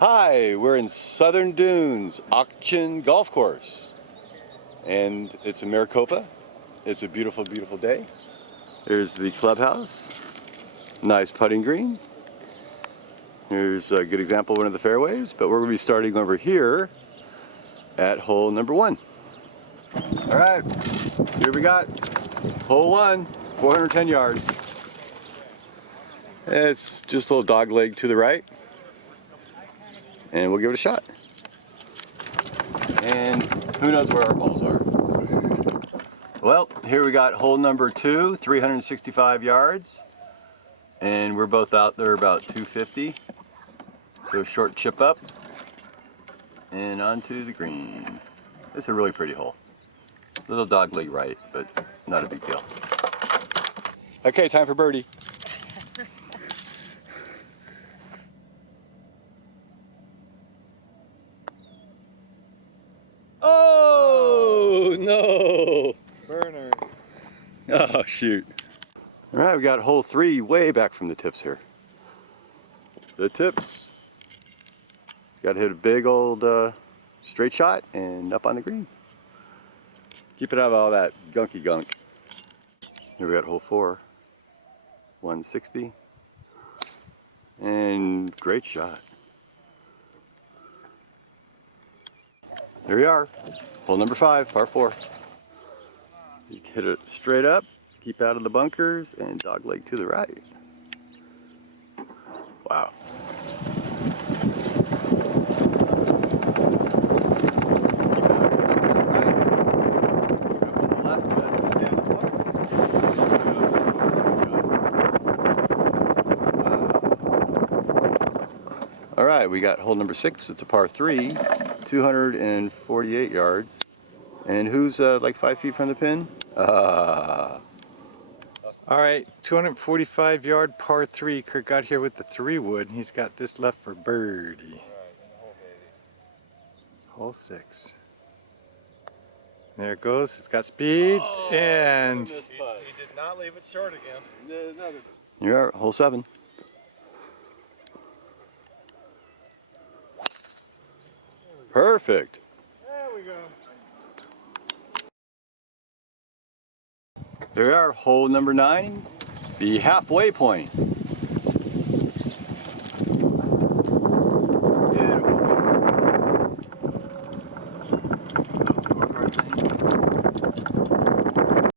Hi, we're in Southern Dunes Auction Golf Course, and it's in Maricopa. It's a beautiful, beautiful day. There's the clubhouse, nice putting green. Here's a good example of one of the fairways, but we're going to be starting over here at hole number 1. All right, here we got hole 1, 410 yards. It's just a little dog leg to the right, and we'll give it a shot. And who knows where our balls are. Well, here we got hole number 2, 365 yards, and we're both out there about 250. So short chip up and onto the green. It's a really pretty hole. Little dog leg right, but not a big deal. Okay, time for birdie. Oh no! Burner. Oh shoot. All right, we got hole 3 way back from the tips here. The tips. It's got to hit a big old straight shot and up on the green. Keep it out of all that gunky gunk. Here we got hole 4, 160, and great shot. Here we are, hole number 5, par 4. You hit it straight up, keep out of the bunkers, and dog leg to the right. Wow. All right, we got hole number 6. It's a par 3, 248 yards. And who's like 5 feet from the pin? All right, 245 yard par 3. Kurt got here with the 3-wood. He's got this left for birdie. Hole 6. There it goes. It's got speed, and He did not leave it short again. You are, hole 7. Perfect. There we go. There we are, hole number 9, the halfway point.